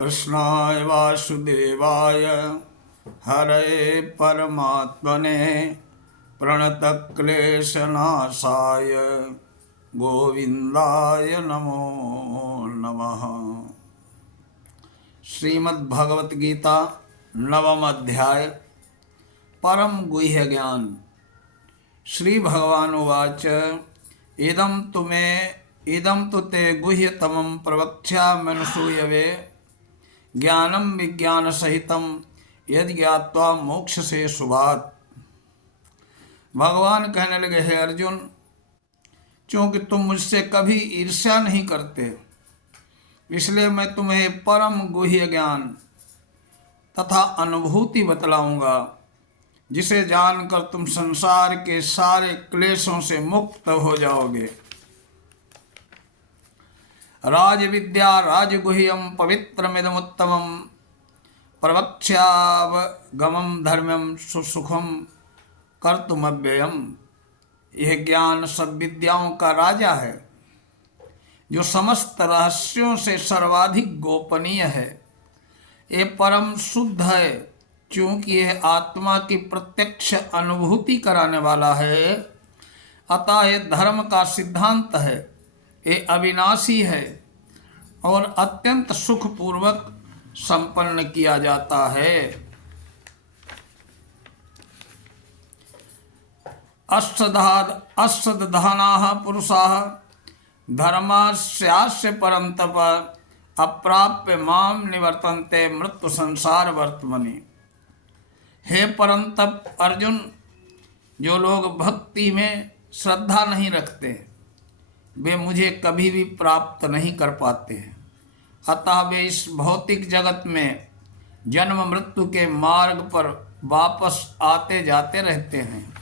कृष्णाय वासुदेवाय हरे परमात्मने प्रणतक्लेशनाशाय गोविंदाय नमो नमः। श्रीमद्भगवत गीता नवम अध्याय परम गुह्य ज्ञान। श्री भगवान उवाच इदं तु ते गुह्यतमं प्रवक्ष्याम्यनुसूयवे ज्ञानम विज्ञान सहितम यदि ज्ञात्वा मोक्ष से शुभात्। भगवान कहने लगे, हे अर्जुन, चूंकि तुम मुझसे कभी ईर्ष्या नहीं करते, इसलिए मैं तुम्हें परम गुह्य ज्ञान तथा अनुभूति बतलाऊंगा, जिसे जानकर तुम संसार के सारे क्लेशों से मुक्त हो जाओगे। राजविद्या राजगुह्यम पवित्रमिदमुत्तमं प्रवक्ष्यावगमं धर्म्यं सुसुखम कर्तुमव्ययम्। यह ज्ञान सब विद्याओं का राजा है, जो समस्त रहस्यों से सर्वाधिक गोपनीय है। ये परम शुद्ध है, क्योंकि यह आत्मा की प्रत्यक्ष अनुभूति कराने वाला है। अतः यह धर्म का सिद्धांत है। ये अविनाशी है और अत्यंत सुखपूर्वक संपन्न किया जाता है। अष्टदधानाः पुरुषाः धर्मास्यास्य परं तप अप्राप्य माम निवर्तन्ते मृत्यु संसार वर्तमनि। हे परम तप अर्जुन, जो लोग भक्ति में श्रद्धा नहीं रखते, वे मुझे कभी भी प्राप्त नहीं कर पाते हैं। अतः वे इस भौतिक जगत में जन्म मृत्यु के मार्ग पर वापस आते जाते रहते हैं।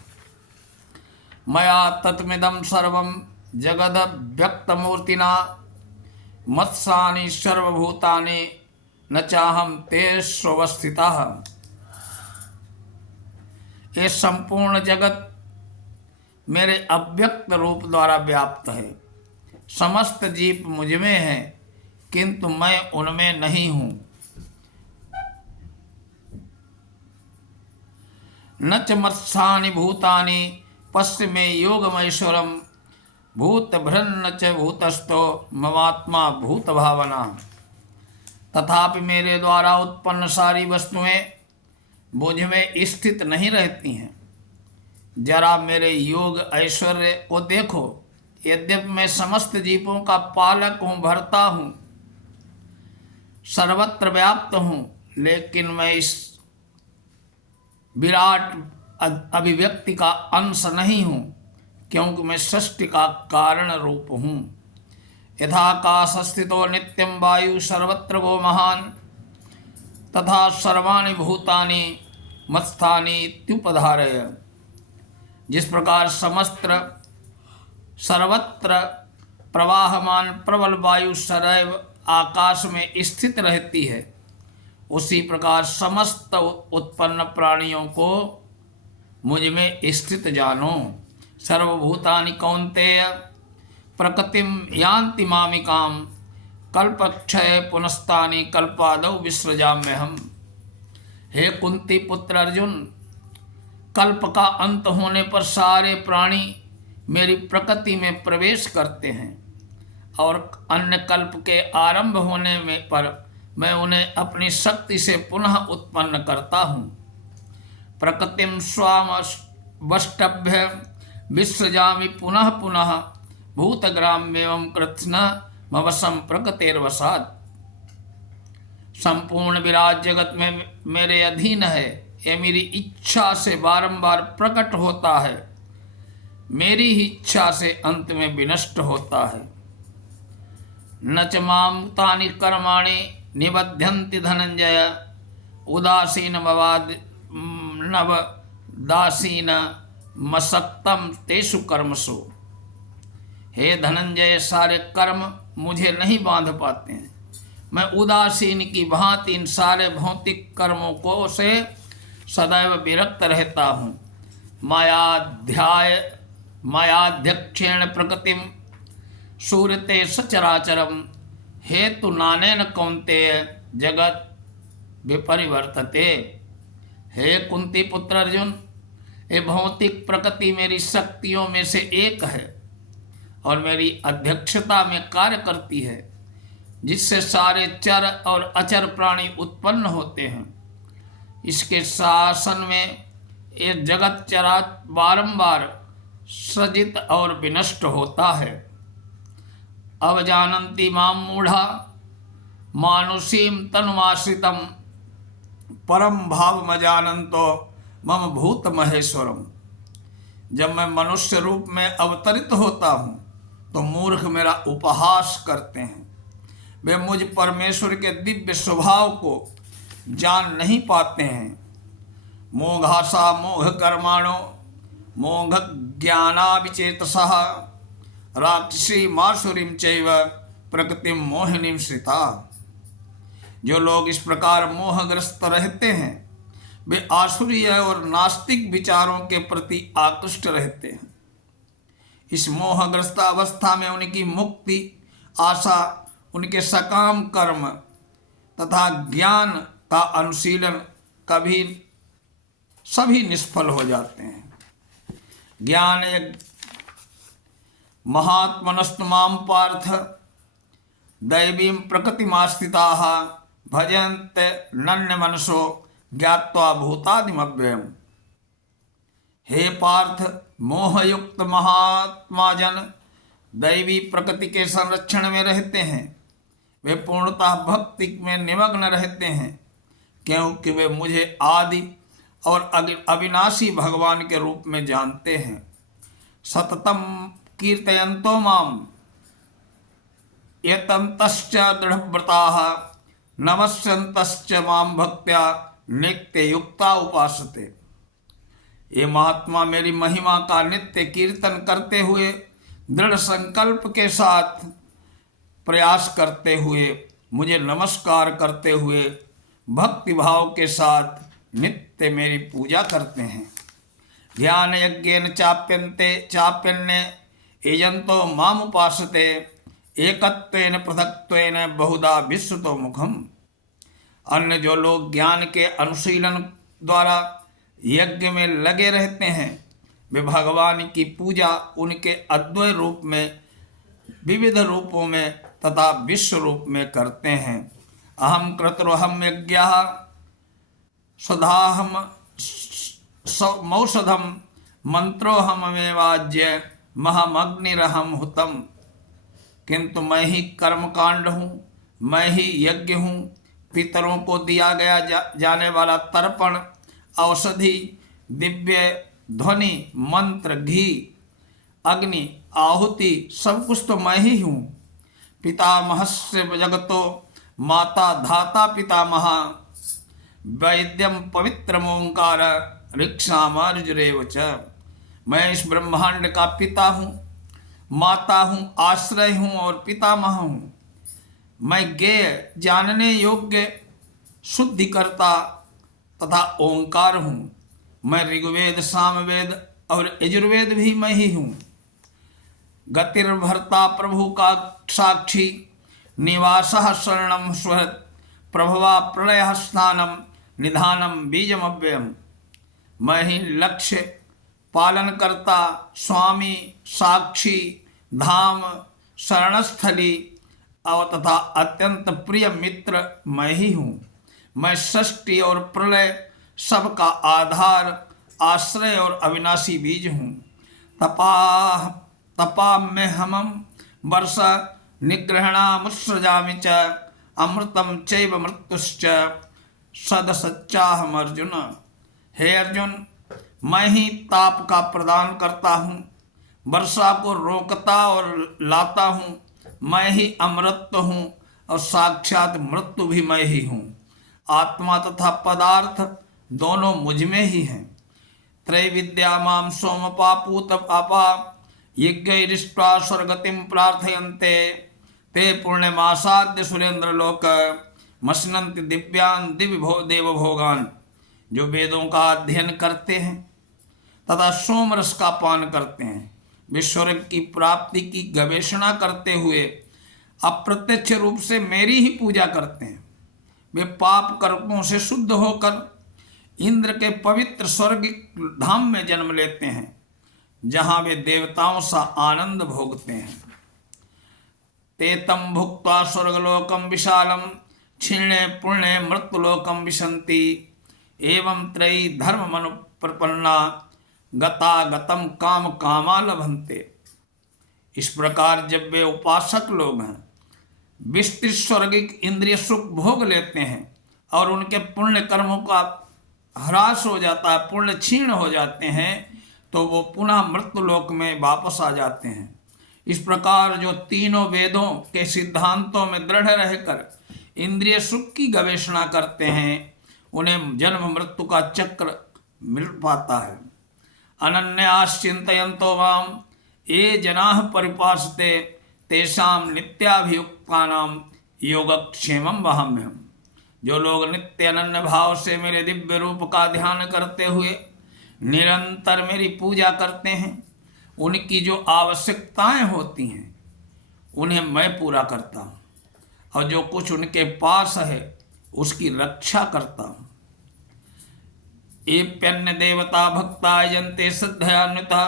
मया तत्मिदं सर्वं जगद व्यक्तमूर्तिना मत्सानि सर्वभूतानि न चाहम तेष्वस्थितः। ये संपूर्ण जगत मेरे अव्यक्त रूप द्वारा व्याप्त है। समस्त जीव मुझ में है, किंतु मैं उनमें नहीं हूँ। न च मत्सानि भूतानि पश्य मे योगमैश्वरम भूतभृन्न च भूतस्थो ममात्मा भूत भावना। तथापि मेरे द्वारा उत्पन्न सारी वस्तुएं मुझ में स्थित नहीं रहती हैं। जरा मेरे योग ऐश्वर्य को देखो। यद्यपि मैं समस्त जीवों का पालक हूँ, भरता हूँ, सर्वत्र व्याप्त हूँ, लेकिन मैं इस विराट अभिव्यक्ति का अंश नहीं हूँ, क्योंकि मैं सृष्टि का कारण रूप हूँ। यथाकाश स्थितो नित्यं वायु सर्वत्र गो महान तथा सर्वाणि भूतानि मत्स्थानि इत्युपधारय। जिस प्रकार सर्वत्र प्रवाहमान प्रबल वायु सदैव आकाश में स्थित रहती है, उसी प्रकार समस्त उत्पन्न प्राणियों को मुझ में स्थित जानो। सर्वभूतानि कौन्तेय प्रकृतिं यान्ति मामिकाम कल्पक्षय पुनस्तानि कल्पादौ विसृजाम्यहम्। हे कुंती पुत्र अर्जुन, कल्प का अंत होने पर सारे प्राणी मेरी प्रकृति में प्रवेश करते हैं, और अन्य कल्प के आरंभ होने में पर मैं उन्हें अपनी शक्ति से पुनः उत्पन्न करता हूँ। प्रकृतिं स्वामवष्टभ्य विसृजामि पुनः पुनः भूतग्राम्येवं कृत्स्न मवसं प्रकृतेर्वशात्। संपूर्ण विराट जगत में मेरे अधीन है। ये मेरी इच्छा से बारंबार प्रकट होता है, मेरी ही इच्छा से अंत में विनष्ट होता है। न च मां तानि कर्माणि निबध्यन्ति धनंजय उदासीन नवदासीन मसक्तम तेषु कर्मसु। हे धनंजय, सारे कर्म मुझे नहीं बांध पाते हैं। मैं उदासीन की भांति इन सारे भौतिक कर्मों को से सदैव विरक्त रहता हूँ। मायाध्यक्षेण प्रकृतिम सूर्यते सचराचरम हेतु नानेन कौन्तेय जगत विपरिवर्तते। हे कुंती पुत्र अर्जुन, ये भौतिक प्रकृति मेरी शक्तियों में से एक है और मेरी अध्यक्षता में कार्य करती है, जिससे सारे चर और अचर प्राणी उत्पन्न होते हैं। इसके शासन में ये जगत चरा बारंबार सृजित और विनष्ट होता है। अवजानन्ति मां मूढ़ा मानुषीं तनुमाश्रितं परम भावमजानन्तो मम भूत महेश्वरम। जब मैं मनुष्य रूप में अवतरित होता हूँ तो मूर्ख मेरा उपहास करते हैं। वे मुझ परमेश्वर के दिव्य स्वभाव को जान नहीं पाते हैं। मोघासा मोघ कर्माणो मोघ ज्ञानाविचेतसः राक्षसी मासुरीं चैव प्रकृतिम मोहिनीं श्रिता। जो लोग इस प्रकार मोहग्रस्त रहते हैं वे आसुरीय और नास्तिक विचारों के प्रति आकृष्ट रहते हैं। इस मोहग्रस्त अवस्था में उनकी मुक्ति आशा, उनके सकाम कर्म तथा ज्ञान का अनुशीलन कभी सभी निष्फल हो जाते हैं। ज्ञान एक महात्मनस्तु मां पार्थ दैवीं प्रकृतिमास्थिताः भजन्ते नन्य मनसो ज्ञात्वा भूतादिमव्ययम्। हे पार्थ, मोहयुक्त महात्मा जन दैवी प्रकृति के संरक्षण में रहते हैं। वे पूर्णतः भक्ति में निमग्न रहते हैं, क्योंकि वे मुझे आदि और अविनाशी भगवान के रूप में जानते हैं। सततम कीर्तयन्तो माम यतन्तश्च दृढ़व्रताः नमस्यन्तश्च माम भक्त्या नित्य युक्ता उपासते। ये महात्मा मेरी महिमा का नित्य कीर्तन करते हुए दृढ़ संकल्प के साथ प्रयास करते हुए मुझे नमस्कार करते हुए भक्ति भाव के साथ नित्य मेरी पूजा करते हैं। ध्यान यज्ञेन चाप्यन्ने यजन्तो माम उपासते एकत्वेन पृथक्त्वेन बहुधा विश्रुतो मुखम। अन्य जो लोग ज्ञान के अनुशीलन द्वारा यज्ञ में लगे रहते हैं वे भगवान की पूजा उनके अद्वय रूप में, विविध रूपों में तथा विश्व रूप में करते हैं। अहम क्रतुरहम यज्ञः स्वधाहम मौषधम मंत्रोहमेवाज्य महमग्निरहम हुतम। किंतु मैं ही कर्मकांड हूँ, मैं ही यज्ञ हूँ। पितरों को दिया गया जाने वाला तर्पण, औषधि, दिव्य ध्वनि, मंत्र, घी, अग्नि, आहुति सब कुछ तो मैं ही हूँ। पितामहस्य जगतो माता धाता पितामह वैद्यम पवित्रम ओंकार ऋक्षामर्जुरेव च। मैं इस ब्रह्मांड का पिता हूँ, माता हूँ, आश्रय हूँ और पितामह हूँ। मैं ज्ञेय, जानने योग्य, शुद्धिकर्ता तथा ओंकार हूँ। मैं ऋग्वेद, सामवेद और यजुर्वेद भी मैं ही हूँ। गतिर्भर्ता प्रभु का साक्षी, निवासः शरणं स्वहत्, प्रभवा प्रलयः स्थानम निधानम बीजमव्ययम्। मैं ही लक्ष्य, पालनकर्ता, स्वामी, साक्षी, धाम, शरणस्थली और तथा अत्यंत प्रिय मित्र मैं ही हूँ। मैं सृष्टि और प्रलय सबका आधार, आश्रय और अविनाशी बीज हूँ। तपा में हमम वर्ष निग्रहणामुत्सृजामि च अमृतम चैव मृत्युश्च सदसच्चाहम अर्जुन। हे अर्जुन, मैं ही ताप का प्रदान करता हूँ, वर्षा को रोकता और लाता हूँ। मैं ही अमृत हूँ और साक्षात मृत्यु भी मैं ही हूँ। आत्मा तथा पदार्थ दोनों मुझ में ही हैं। त्रैविद्या मां सोमपापूत आपा यज्ञैरिष्ट्वा स्वर्गतिं प्रार्थयन्ते ते पुण्यमासाद्य सुरेंद्र लोक मसनन्ति दिव्यान दिव्य देव भोगान। जो वेदों का अध्ययन करते हैं तथा सोम रस का पान करते हैं, वे स्वर्ग की प्राप्ति की गवेषणा करते हुए अप्रत्यक्ष रूप से मेरी ही पूजा करते हैं। वे पाप कर्मों से शुद्ध होकर इंद्र के पवित्र स्वर्गिक धाम में जन्म लेते हैं, जहां वे देवताओं सा आनंद भोगते हैं। ते तम भुक्त्वा स्वर्गलोकम विशालम क्षीणे पुण्य मृत्युलोकम विशन्ति एवं त्रयी धर्म मनु प्रपन्ना गता गतम काम कामा लभन्ते। इस प्रकार जब वे उपासक लोग हैं विस्तृत स्वर्गिक इंद्रिय सुख भोग लेते हैं और उनके पुण्य कर्मों का ह्रास हो जाता है, पुण्य क्षीण हो जाते हैं, तो वो पुनः मृत्युलोक में वापस आ जाते हैं। इस प्रकार जो तीनों वेदों के सिद्धांतों में दृढ़ रहकर इंद्रिय सुख की गवेषणा करते हैं, उन्हें जन्म मृत्यु का चक्र मिल पाता है। अनन्याश्चिन्तयन्तो माम ये जनाः परिपासते तेषां नित्याभियुक्तानां योगक्षेमं वहाम्यहम्। जो लोग नित्य अनन्य भाव से मेरे दिव्य रूप का ध्यान करते हुए निरंतर मेरी पूजा करते हैं, उनकी जो आवश्यकताएं होती हैं उन्हें मैं पूरा करता हूँ, और जो कुछ उनके पास है उसकी रक्षा करता हूँ। एप्यन्य देवता भक्ता यजन्ते श्रद्धयान्विता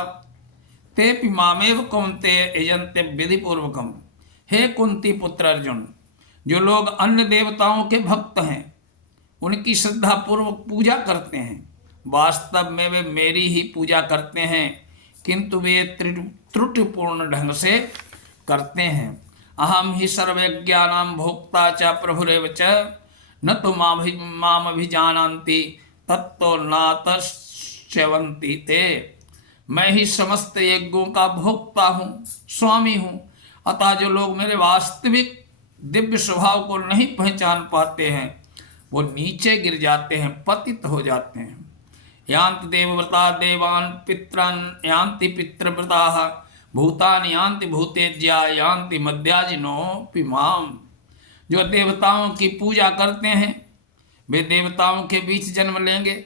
तेपि मामेव कौन्तेय यजन्ते विधिपूर्वकम्। हे कुंती पुत्र अर्जुन, जो लोग अन्य देवताओं के भक्त हैं उनकी श्रद्धा पूर्वक पूजा करते हैं, वास्तव में वे मेरी ही पूजा करते हैं, किंतु वे त्रुटिपूर्ण ढंग से करते हैं। अहम ही सर्वज्ञानां भोक्ता च प्रभुरेव च न तो मामभिजानान्ति तत्तो नातश्च्यवन्ति ते। मैं ही समस्त यज्ञों का भोक्ता हूँ, स्वामी हूँ, अतः जो लोग मेरे वास्तविक दिव्य स्वभाव को नहीं पहचान पाते हैं वो नीचे गिर जाते हैं, पतित हो जाते हैं। यान्ति देवव्रता देवान् पितरान् यान्ति पितृव्रताः भूतानि यान्ति भूतेज्या यान्ति मद्याजिनोऽपि माम्। जो देवताओं की पूजा करते हैं वे देवताओं के बीच जन्म लेंगे,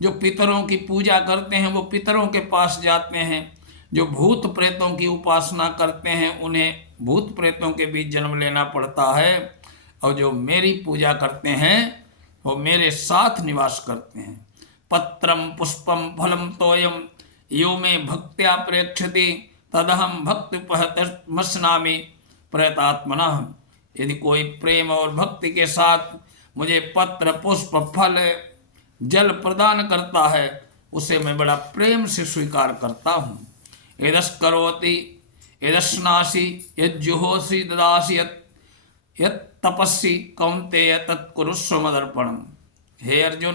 जो पितरों की पूजा करते हैं वो पितरों के पास जाते हैं, जो भूत प्रेतों की उपासना करते हैं उन्हें भूत प्रेतों के बीच जन्म लेना पड़ता है, और जो मेरी पूजा करते हैं वो मेरे साथ निवास करते हैं। पत्रम पुष्पम फलम तोयम यो मे भक्त्या प्रेक्षति तदहम भक्त्युपहतमस्नामि प्रयतात्मनः। यदि कोई प्रेम और भक्ति के साथ मुझे पत्र पुष्प फल जल प्रदान करता है उसे मैं बड़ा प्रेम से स्वीकार करता हूँ। यदस्करोति यदस्नासि यज्जुहोसि ददासि यत् तपस्सी कौन्तेय तत्कुरुष्व मदर्पणम्। हे अर्जुन,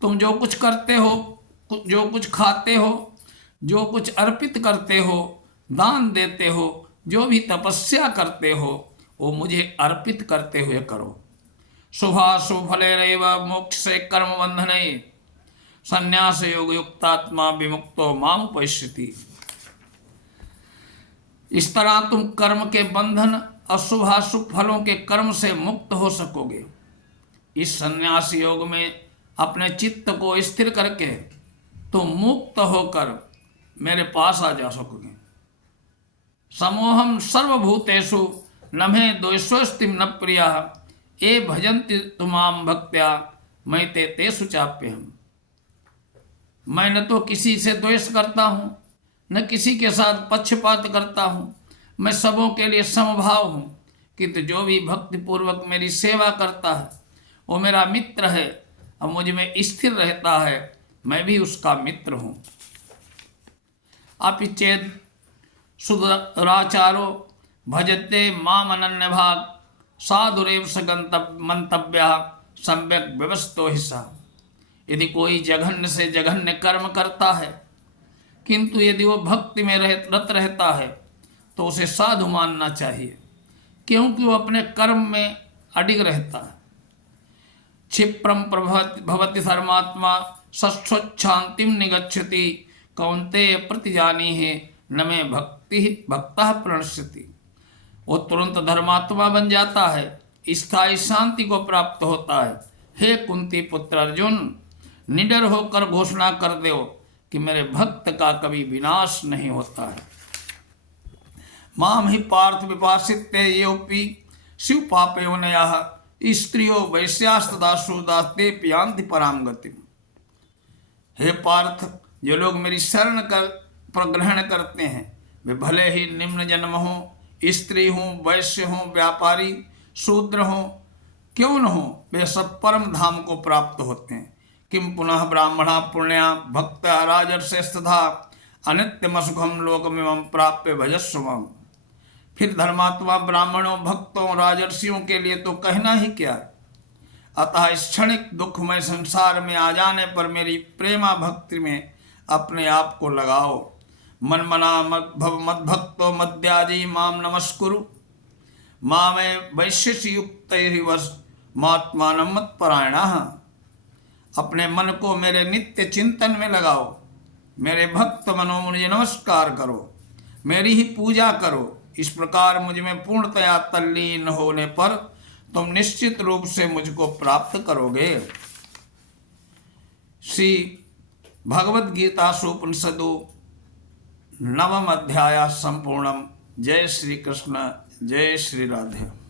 तुम जो कुछ करते हो, जो कुछ खाते हो, जो कुछ अर्पित करते हो, दान देते हो, जो भी तपस्या करते हो, वो मुझे अर्पित करते हुए करो। शुभाशुभ फलेरैव मोक्षसे कर्म बंधने संन्यास योग युक्तात्मा विमुक्तो माम उपैष्यति। इस तरह तुम कर्म के बंधन और शुभाशुभ फलों के कर्म से मुक्त हो सकोगे। इस संन्यास योग में अपने चित्त को स्थिर करके तुम मुक्त होकर मेरे पास आ जा सकोगे। समोहम सर्वभूतेषु न मे द्वेषोऽस्ति न प्रियः ये भजन्ति तुमाम भक्त्या मैं तेषु चाप्यहम्। मैं न तो किसी से द्वेष करता हूँ न किसी के साथ पक्षपात करता हूँ, मैं सबों के लिए समभाव हूँ, किंतु जो भी भक्तिपूर्वक मेरी सेवा करता है वो मेरा मित्र है और मुझ में स्थिर रहता है, मैं भी उसका मित्र हूँ। अपि चेद सुदुराचारो भजते माम अनन्य भाग साधुरेव स मंतव्यः सम्यक व्यवस्थो हिस्सा। यदि कोई जघन्य से जघन्य कर्म करता है किंतु यदि वो भक्ति में रत रहता है तो उसे साधु मानना चाहिए, क्योंकि वो अपने कर्म में अडिग रहता है। क्षिप्रम भवति धर्मात्मा सस्वच्छांतिम निगच्छति कौन्तेय प्रतिजानीहि न मे भक्तः प्रणश्यति। वो तुरंत धर्मात्मा बन जाता है, स्थायी शांति को प्राप्त होता है। हे कुंती पुत्र अर्जुन, निडर होकर घोषणा कर दो कि मेरे भक्त का कभी विनाश नहीं होता है। माम ही पार्थ विपासिते योपि शिव पापयोनयः स्त्रियो वैश्यास्तदा शूद्रास्ते पियांति पराम गतिम। हे पार्थ, जो लोग मेरी शरण पर ग्रहण करते हैं वे भले ही निम्न जन्म हो, स्त्री हो, वैश्य हो, व्यापारी, शूद्र हो, क्यों न हो, वे सब परम धाम को प्राप्त होते हैं। किम पुनः ब्राह्मणा पुण्या भक्त राजर्षिस्तथा अनित्यमसुखम लोकमिमं प्राप्य भजस्वम। फिर धर्मात्मा ब्राह्मणों, भक्तों, राजर्षियों के लिए तो कहना ही क्या। अतः इस क्षणिक दुखमय संसार में आ जाने पर मेरी प्रेमा भक्ति में अपने आप को लगाओ। मन मना मद भक्तो मद्याजी माम नमस्कुरु, मामे वैश्यसी युक्त महात्मान मत परायण। अपने मन को मेरे नित्य चिंतन में लगाओ, मेरे भक्त मनो मुझे नमस्कार करो, मेरी ही पूजा करो। इस प्रकार मुझ में पूर्णतया तल्लीन होने पर तुम निश्चित रूप से मुझको प्राप्त करोगे। श्री भगवद गीता उपनिषदो नवम अध्याय संपूर्णम। जय श्री कृष्ण, जय श्री राधे।